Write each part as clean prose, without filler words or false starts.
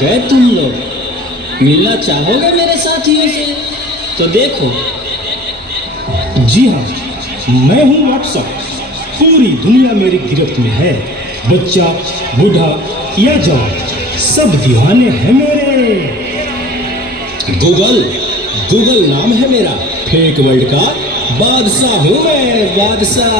गए तुम लोग। मिलना चाहोगे मेरे साथियों से? तो देखो। जी हाँ, मैं हूँ व्हाट्सएप। पूरी दुनिया मेरी गिरफ्त में है। बच्चा, बूढ़ा या जवान, सब दीवाने हैं मेरे। गूगल नाम है मेरा। फेक वर्ल्ड का बादशाह हूँ मैं, बादशाह।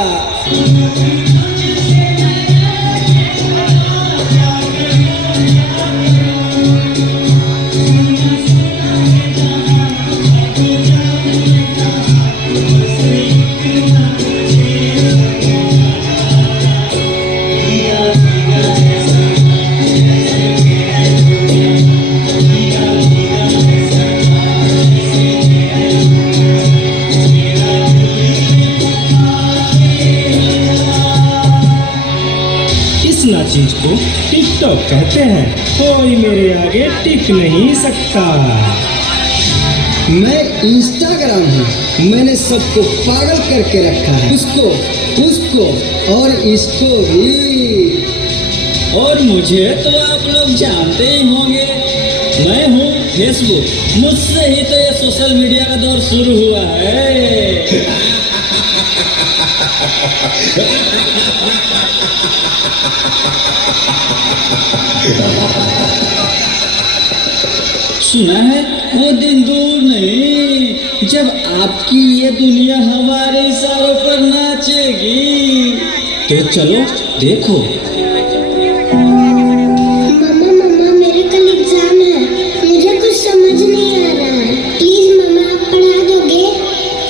चीज को टिकटॉक कहते हैं। कोई मेरे आगे टिक नहीं सकता। मैं इंस्टाग्राम हूँ। मैंने सबको पागल करके रखा है, उसको और इसको भी। और मुझे तो आप लोग जानते ही होंगे, मैं हूँ फेसबुक। मुझसे ही तो ये सोशल मीडिया का दौर शुरू हुआ है। सुना है वो दिन दूर नहीं जब आपकी ये दुनिया हमारे इशारों पर नाचेगी। तो चलो देखो। मम्मा मेरे कल एग्जाम है, मुझे कुछ समझ नहीं आ रहा है। प्लीज मम्मा आप पढ़ा दोगे?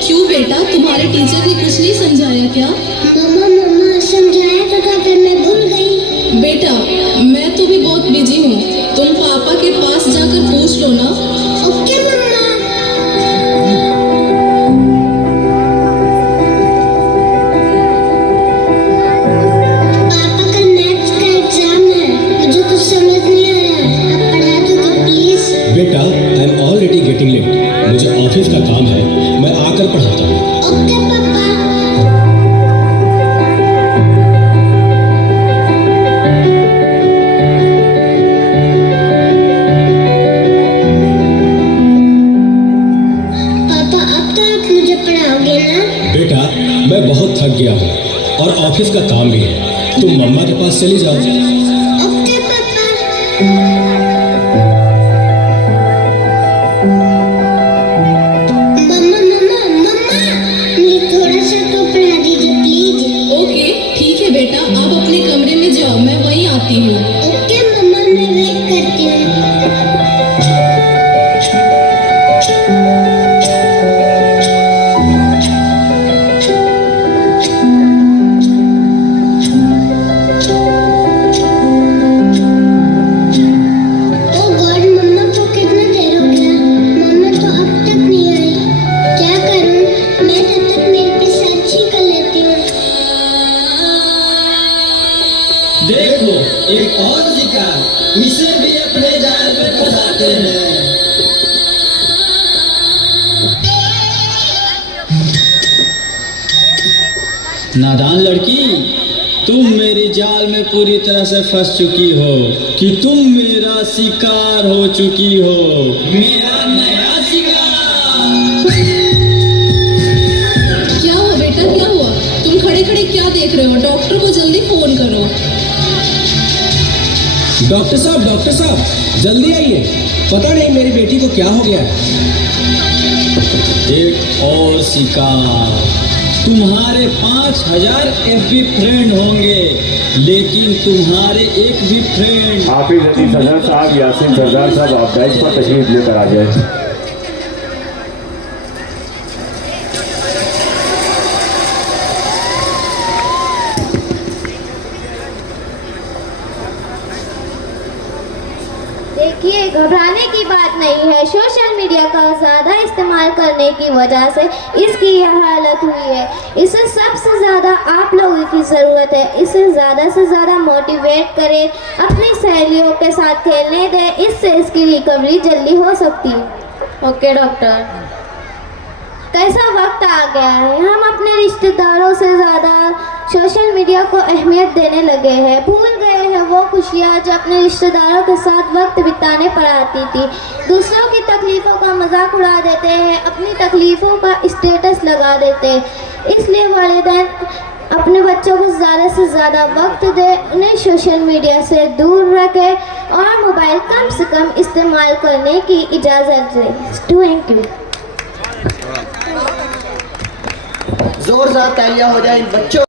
क्यों बेटा, तुम्हारे टीचर ने कुछ नहीं समझाया क्या? मम्मा समझाया तो था, फिर मैं भूल गई। बेटा मैं तो भी बहुत बिजी हूँ, तुम पापा के पास जाकर पूछ लो ना। ओके मम्मा। पापा कल मैथ्स का एग्जाम है, मुझे कुछ समझ नहीं आ रहा है, आप पढ़ा दोगे प्लीज? बेटा I am already getting late, मुझे ऑफिस का काम है, मैं आकर पढ़ाता हूँ। ओके पापा। मैं बहुत थक गया हूँ और ऑफिस का काम भी है, तुम मम्मा के पास चली जाओ। ओके पापा। मम्मा मुझे थोड़ा सा तो पढ़ा दीजिए प्लीज। ओके ठीक है बेटा, आप अपने कमरे में जाओ, मैं वहीं आती हूँ। ओके मम्मा, मैं वेट करती हूँ। देखो एक और शिकार, इसे भी अपने जाल में फंसाते हैं। नादान लड़की, तुम मेरी जाल में पूरी तरह से फंस चुकी हो कि तुम मेरा शिकार हो चुकी हो, मेरा नया शिकार। क्या हुआ बेटा, क्या हुआ? तुम खड़े खड़े क्या देख रहे हो? डॉक्टर को जल्दी फोन करो। डॉक्टर साहब जल्दी आइए, पता नहीं मेरी बेटी को क्या हो गया है। एक और शिकार, तुम्हारे 5000 FB फ्रेंड होंगे, लेकिन तुम्हारे एक भी फ्रेंड। हाफिज अजीज सरदार साहब, यासीन सरदार साहब, आप डाइस पर तशरीफ लेकर आ जाए। देखिए, घबराने की बात नहीं है। सोशल मीडिया का ज़्यादा इस्तेमाल करने की वजह से इसकी यह हालत हुई है। इसे सबसे ज़्यादा आप लोगों की ज़रूरत है। इसे ज़्यादा से ज़्यादा मोटिवेट करें, अपनी सहेलियों के साथ खेलने दें, इससे इसकी रिकवरी जल्दी हो सकती है। Okay doctor. कैसा वक्त आ गया है, हम अपने रिश्तेदारों से ज़्यादा सोशल मीडिया को अहमियत देने लगे हैं, भूल गए हैं वो खुशियाँ जो अपने रिश्तेदारों के साथ वक्त बिताने पर आती थी। दूसरों की तकलीफ़ों का मजाक उड़ा देते हैं, अपनी तकलीफ़ों का स्टेटस लगा देते हैं। इसलिए वालिदैन अपने बच्चों को ज़्यादा से ज़्यादा वक्त दें, उन्हें सोशल मीडिया से दूर रखें और मोबाइल कम से कम इस्तेमाल करने की इजाज़त दें। Thank you. जोरदार तालियां हो जाए इन बच्चों